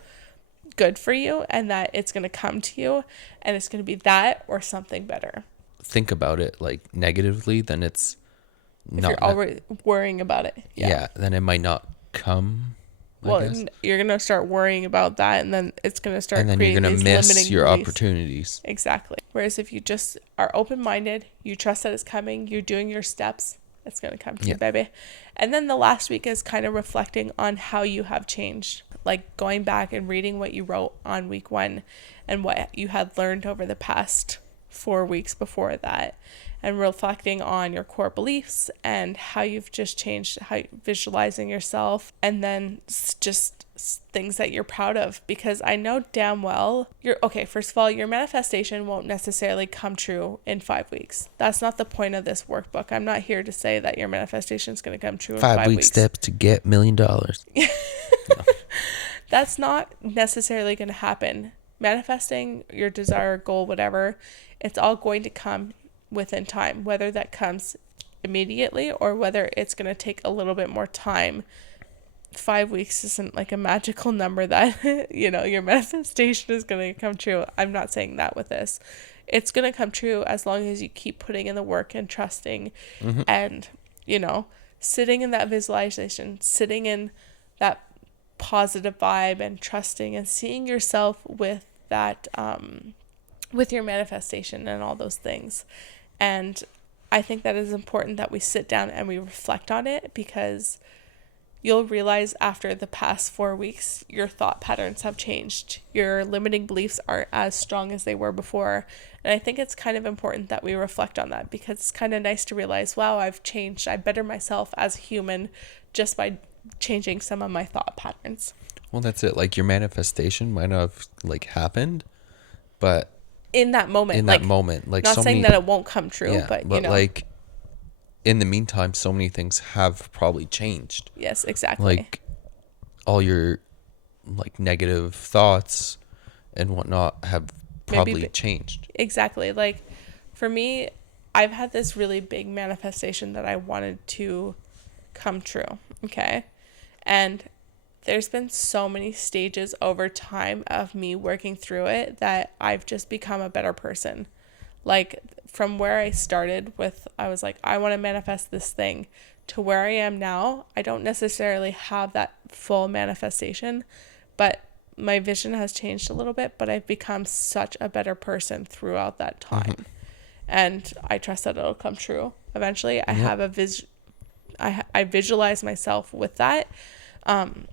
good for you, and that it's going to come to you, and it's going to be that or something better. Think about it like negatively, then it's if not. If you're already worrying about it. Yeah, then it might not come. Well, you're going to start worrying about that, and then it's going to start creating these limiting beliefs. And then you're going to miss your opportunities. Exactly. Whereas if you just are open-minded, you trust that it's coming, you're doing your steps, it's going to come to you, baby. And then the last week is kind of reflecting on how you have changed. Like going back and reading what you wrote on week 1 and what you had learned over the past 4 weeks before that, and reflecting on your core beliefs and how you've just changed, how visualizing yourself, and then just things that you're proud of. Because I know damn well first of all, your manifestation won't necessarily come true in 5 weeks. That's not the point of this workbook. I'm not here to say that your manifestation is going to come true in 5 weeks. 5-week steps to get $1 million. No. That's not necessarily going to happen. Manifesting your desire, goal, whatever, it's all going to come within time, whether that comes immediately or whether it's going to take a little bit more time. 5 weeks isn't like a magical number that, you know, your manifestation is going to come true. I'm not saying that with this. It's going to come true as long as you keep putting in the work and trusting and, you know, sitting in that visualization, sitting in that positive vibe and trusting and seeing yourself with that, with your manifestation and all those things. And I think that is important that we sit down and we reflect on it, because you'll realize after the past 4 weeks, your thought patterns have changed. Your limiting beliefs aren't as strong as they were before. And I think it's kind of important that we reflect on that, because it's kind of nice to realize, wow, I've changed. I better myself as a human just by changing some of my thought patterns. Well, that's it. Like your manifestation might not have like happened, but in that moment, like not so saying that it won't come true, but you know, like in the meantime, so many things have probably changed. Yes, exactly. Like all your like negative thoughts and whatnot have probably changed. Exactly. Like for me, I've had this really big manifestation that I wanted to come true. Okay. And there's been so many stages over time of me working through it that I've just become a better person. Like from where I started with, I was like, I want to manifest this thing, to where I am now, I don't necessarily have that full manifestation, but my vision has changed a little bit, but I've become such a better person throughout that time. And I trust that it'll come true eventually. I have I visualize myself with that. I'm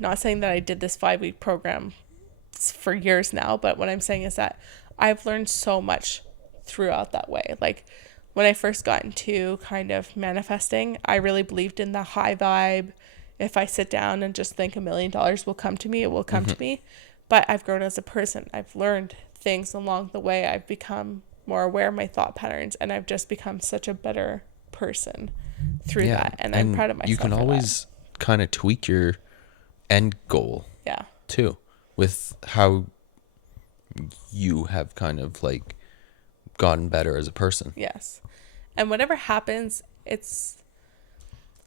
not saying that I did this 5-week program for years now, but what I'm saying is that I've learned so much throughout that way. Like when I first got into kind of manifesting, I really believed in the high vibe. If I sit down and just think $1 million will come to me, it will come to me. But I've grown as a person. I've learned things along the way. I've become more aware of my thought patterns, and I've just become such a better person through that. And I'm proud of myself. You can always kind of tweak your end goal. Yeah. Too, with how you have kind of like gotten better as a person. Yes. And whatever happens, it's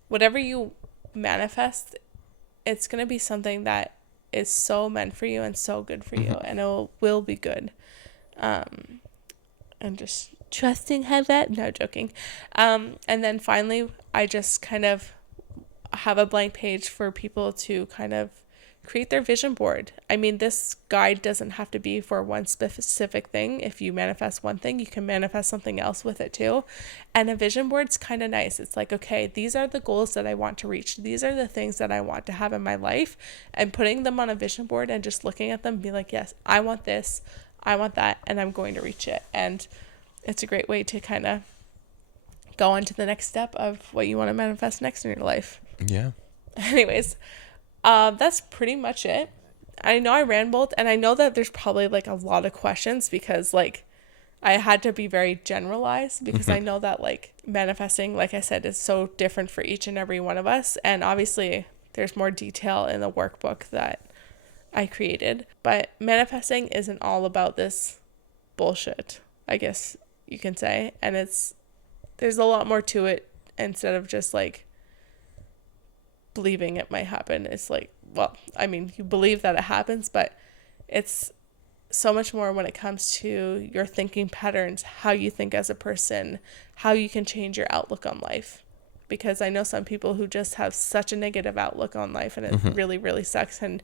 whatever you manifest, it's going to be something that is so meant for you and so good for you, and it will be good. And just trusting that. No, joking. And then finally, I just kind of have a blank page for people to kind of create their vision board. I mean, this guide doesn't have to be for one specific thing. If you manifest one thing, you can manifest something else with it too. And a vision board's kind of nice. It's like, okay, these are the goals that I want to reach. These are the things that I want to have in my life. And putting them on a vision board and just looking at them, be like, yes, I want this, I want that, and I'm going to reach it. And it's a great way to kind of go on to the next step of what you want to manifest next in your life. Yeah. Anyways, that's pretty much it. I know I rambled, and I know that there's probably like a lot of questions because like I had to be very generalized because I know that like manifesting, like I said, is so different for each and every one of us. And obviously there's more detail in the workbook that I created, but manifesting isn't all about this bullshit, I guess you can say. And there's a lot more to it instead of just like believing it might happen. It's like, well, I mean, you believe that it happens, but it's so much more when it comes to your thinking patterns, how you think as a person, how you can change your outlook on life. Because I know some people who just have such a negative outlook on life, and it really, really sucks. And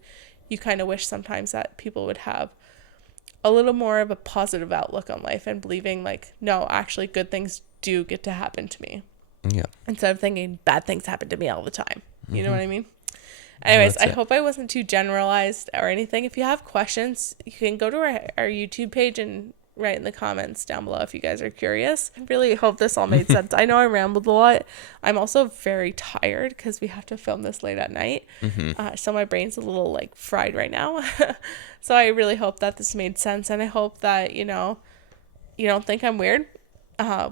you kind of wish sometimes that people would have a little more of a positive outlook on life and believing like, no, actually good things do get to happen to me. Yeah. Instead of thinking bad things happen to me all the time. You know what I mean? Anyways, I hope I wasn't too generalized or anything. If you have questions, you can go to our YouTube page and write in the comments down below if you guys are curious. I really hope this all made sense. I know I rambled a lot. I'm also very tired because we have to film this late at night. So my brain's a little like fried right now. So I really hope that this made sense. And I hope that, you know, you don't think I'm weird.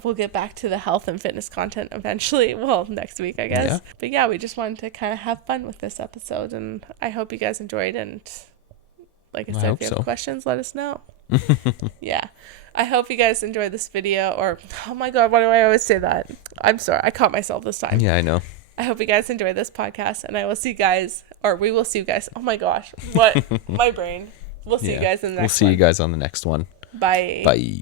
We'll get back to the health and fitness content eventually. Well, next week, I guess. Yeah. But yeah, we just wanted to kind of have fun with this episode. And I hope you guys enjoyed. And like I said, if you have questions, let us know. Yeah. I hope you guys enjoyed this video. Or, oh my God, why do I always say that? I'm sorry. I caught myself this time. Yeah, I know. I hope you guys enjoyed this podcast. And I will see you guys, or we will see you guys. Oh my gosh. What? My brain. We'll see you guys in the next one. We'll see you guys on the next one. Bye. Bye.